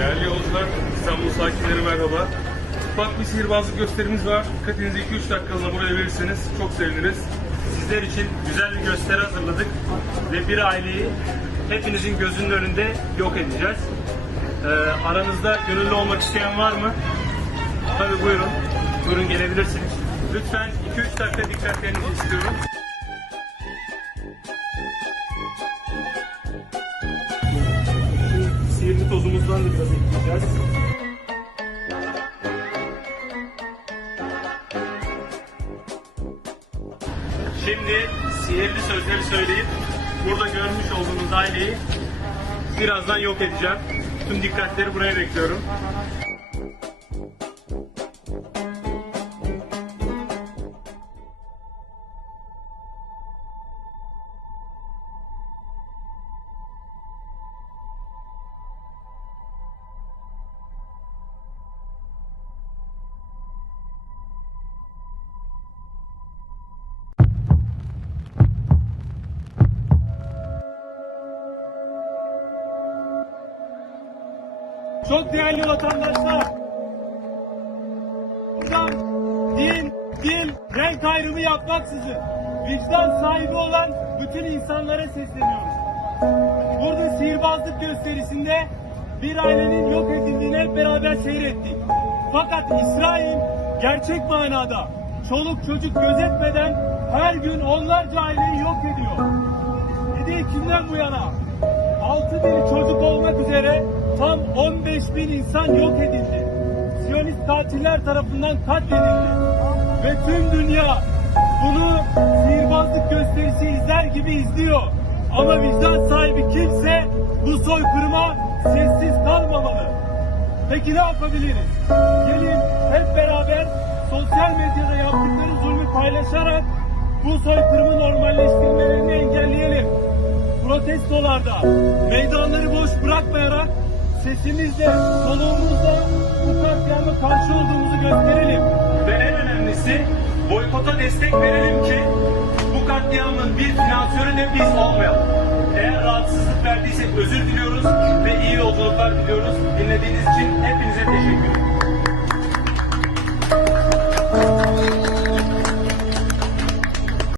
Değerli yolcular, İstanbul sakinleri merhaba. Ufak bir sihirbazlık gösterimiz var. Dikkatinizi 2-3 dakikalığına buraya verirseniz çok seviniriz. Sizler için güzel bir gösteri hazırladık ve bir aileyi hepinizin gözünün önünde yok edeceğiz. Ee, aranızda gönüllü olmak isteyen var mı? Tabii buyurun. Buyurun gelebilirsiniz. Lütfen 2-3 dakika dikkatlerinizi istiyorum. Tozumuzdan da biraz ekleyeceğiz. Şimdi sihirli sözleri söyleyip burada görmüş olduğunuz aileyi birazdan yok edeceğim. Tüm dikkatleri buraya bekliyorum. Çok değerli vatandaşlar. Buradan din, dil, renk ayrımı yapmaksızın vicdan sahibi olan bütün insanlara sesleniyoruz. Burada sihirbazlık gösterisinde bir ailenin yok edildiğini hep beraber seyrettik. Fakat İsrail gerçek manada çoluk çocuk gözetmeden her gün onlarca aileyi yok ediyor. 7 Ekim'den bu yana 6 bin çocuk olmak insan yok edildi. Siyonist katiller tarafından katledildi. Ve tüm dünya bunu sihirbazlık gösterisi izler gibi izliyor. Ama vicdan sahibi kimse bu soykırıma sessiz kalmamalı. Peki ne yapabiliriz? Gelin hep beraber sosyal medyada yaptıkları zulmü paylaşarak bu soykırımı normalleştirmelerini engelleyelim protestolarda meydanları boş bırakmayarak sesimizle, soluğumuzla bu katliama karşı olduğumuzu gösterelim. Ve en önemlisi boykota destek verelim ki bu katliamın bir finansörü de biz olmayalım. Eğer rahatsızlık verdiysek özür diliyoruz ve iyi yolculuklar diliyoruz. Dinlediğiniz için hepinize teşekkür ederim.